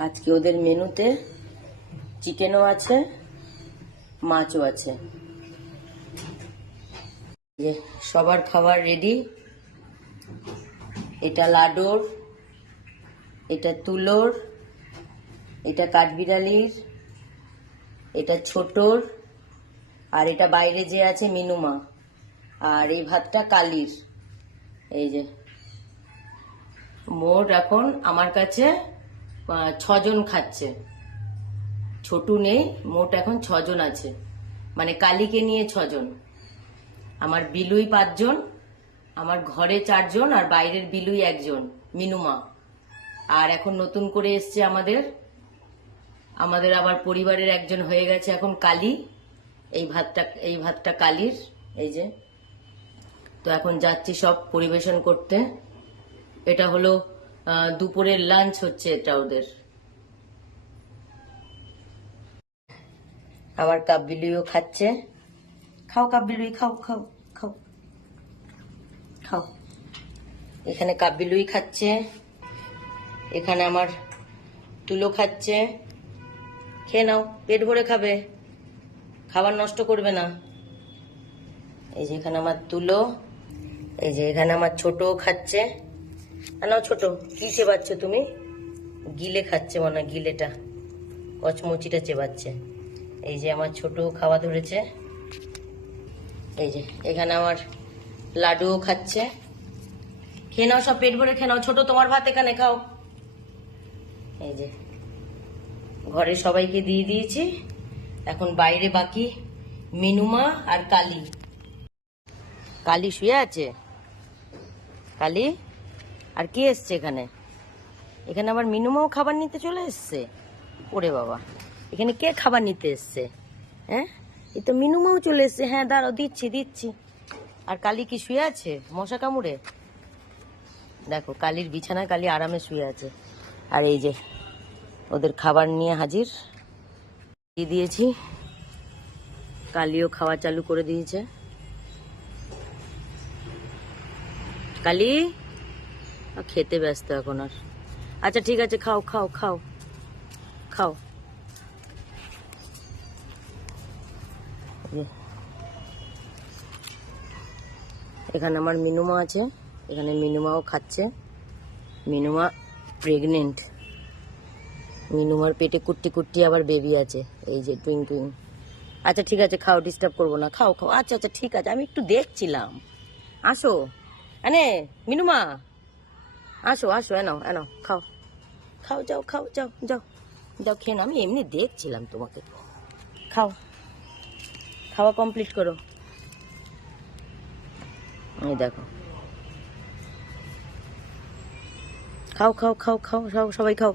আজকে ওদের মেনুতে চিকেনও আছে, মাছও আছে। সবার খাবার রেডি। এটা লাডোর, এটা তুলোর, এটা কাঠবিড়ালির, এটা ছোটর, আর এটা বাইরে যে আছে মিনুমা, আর এই ভাতটা কালির। এই যে মোট এখন আমার কাছে 6 জন খাচ্ছে, ছোটু নেই, মোট এখন 6 জন আছে, মানে কালীকে নিয়ে 6 জন। আমার বিলুই 5 জন, আমার ঘরে 4 জন, আর বাইরের বিলুই 1 জন মিনুমা। আর এখন নতুন করে এসছে আমাদের আবার পরিবারের একজন হয়ে গেছে এখন কালী। এই ভাতটা কালীর। এই যে তো এখন যাচ্ছি সব পরিবেশন করতে। এটা হলো দুপুরের লাঞ্চ হচ্ছে এটা ওদের। আমার কাববিলুইও খাচ্ছে। খাও কাববিলুই, খাও খাও খাও খাও। এখানে কাববিলুই খাচ্ছে, এখানে আমার তুলো খাচ্ছে। খেয়ে নাও, পেট ভরে খাবে, খাবার নষ্ট করবে না। এই যে এখানে আমার তুলো, এই যে এখানে আমার ছোট খাচ্ছে। নাও ছোট, কি চেবাচ্ছ তুমি? গিলে খাচ্ছে মনে হয়, গিলেটা কচমচিটা চেবাচ্ছে। এই যে আমার ছোট খাওয়া ধরেছে। এই যে এখানে আমার লাডুও খাচ্ছে। খেয়ে নাও, সব পেট ভরে খেয়ে নাও। ছোট, তোমার ভাত এখানে খাও। এই যে ঘরে সবাইকে দিয়ে দিয়েছি, এখন বাইরে বাকি মিনুমা আর কালী। কালী শুয়ে আছে। কালী আর কে এসছে এখানে? এখানে আবার মিনুমাও খাবার নিতে চলে এসছে। ওরে বাবা, এখানে কে খাবার নিতে এসছে? হ্যাঁ, এই তো মিনুমাও চলে এসছে। হ্যাঁ দাঁড়াও, দিচ্ছি দিচ্ছি। আর কালী কি শুয়ে আছে মশা কামড়ে? দেখো কালীর বিছানায় কালী আরামে শুয়ে আছে। আর এই যে ওদের খাবার নিয়ে হাজির দিয়ে দিয়েছি। কালীও খাওয়া চালু করে দিয়েছে। কালী খেতে ব্যস্ত এখন আর। আচ্ছা ঠিক আছে, খাও খাও খাও খাও। এখানে আমার মিনুমা আছে, এখানে মিনুমাও খাচ্ছে। মিনুমা প্রেগনেন্ট, মিনুমার পেটে কুট্টি কুট্টি আবার বেবি আছে। এই যে টুইং টুইং। আচ্ছা ঠিক আছে, খাও, ডিস্টার্ব করবো না, খাও খাও। আচ্ছা আচ্ছা ঠিক আছে, আমি একটু দেখছিলাম। আসো এনে মিনুমা, আসো আসো, এনাও এনাও, খাও খাও, যাও খাও, যাও যাও যাও খেয়ে নাও। আমি এমনি দেখছিলাম তোমাকে। খাও, খাওয়া কমপ্লিট করো। এই দেখো, খাও খাও খাও খাও, সবাই খাও।